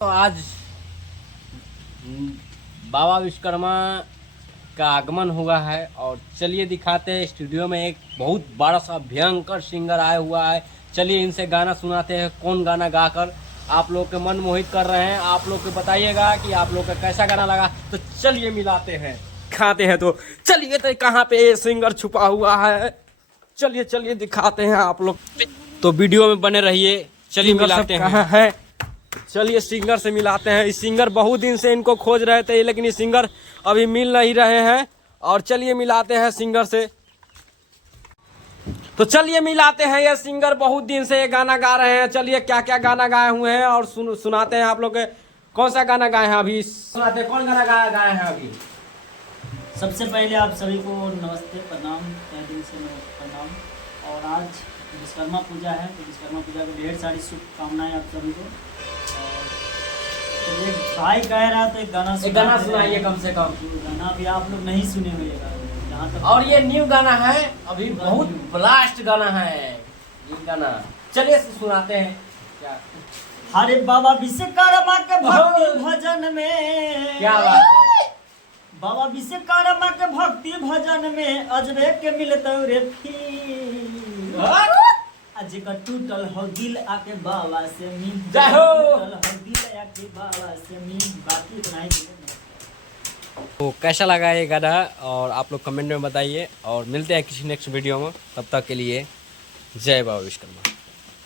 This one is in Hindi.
तो आज बाबा विश्वकर्मा का आगमन हुआ है और चलिए दिखाते हैं स्टूडियो में एक बहुत बड़ा सा भयंकर सिंगर आया हुआ है। चलिए इनसे गाना सुनाते हैं, कौन गाना गाकर आप लोग के मन मोहित कर रहे हैं। आप लोग को बताइएगा कि आप लोग का कैसा गाना लगा। तो चलिए मिलाते हैं, खाते हैं। तो चलिए, तो कहाँ पे ये सिंगर छुपा हुआ है, चलिए चलिए दिखाते हैं आप लोग। तो वीडियो में बने रहिए। चलिए मिलाते हैं। कहाँ है, चलिए सिंगर से मिलाते हैं। इस सिंगर बहुत दिन से इनको खोज रहे थे, लेकिन ये सिंगर अभी मिल नहीं रहे हैं। और चलिए मिलाते हैं सिंगर से। तो चलिए मिलाते हैं, ये सिंगर बहुत दिन से ये गाना गा रहे हैं। चलिए क्या क्या गाना गाए हुए हैं और सुनाते हैं आप लोग के। कौन सा गाना गाए हैं अभी सुनाते हैं, कौन गाना गाए हैं अभी। सबसे पहले आप सभी को नमस्ते, प्रणाम, तहे दिल से प्रणाम। और आज विश्वकर्मा पूजा है, तो विश्वकर्मा पूजा की ढेर सारी शुभकामनाएं आप सभी को। और एक भाई कह रहा था एक गाना सुनाइए कम से कम। गाना भी आप लोग नहीं सुने होइएगा जहाँ तक। और ये न्यू गाना है, अभी बहुत ब्लास्ट गाना है ये गाना। चलिए सुनाते हैं। क्या हरे बाबा विश्वकर्मा के भक्ति भजन में, क्या बात है। बाबा विश्वकर्मा के भक्ति भजन में अजबे के मिलते रे फील। आज का टूटल हो दिल आके बाबा से मिल, जय हो। टूटल हो दिल आके बाबा से मिल। बाकी इतना ही। तो कैसा लगा ये गाना और आप लोग कमेंट में बताइए। और मिलते हैं किसी नेक्स्ट वीडियो में, तब तक के लिए जय बाबा विश्वकर्मा।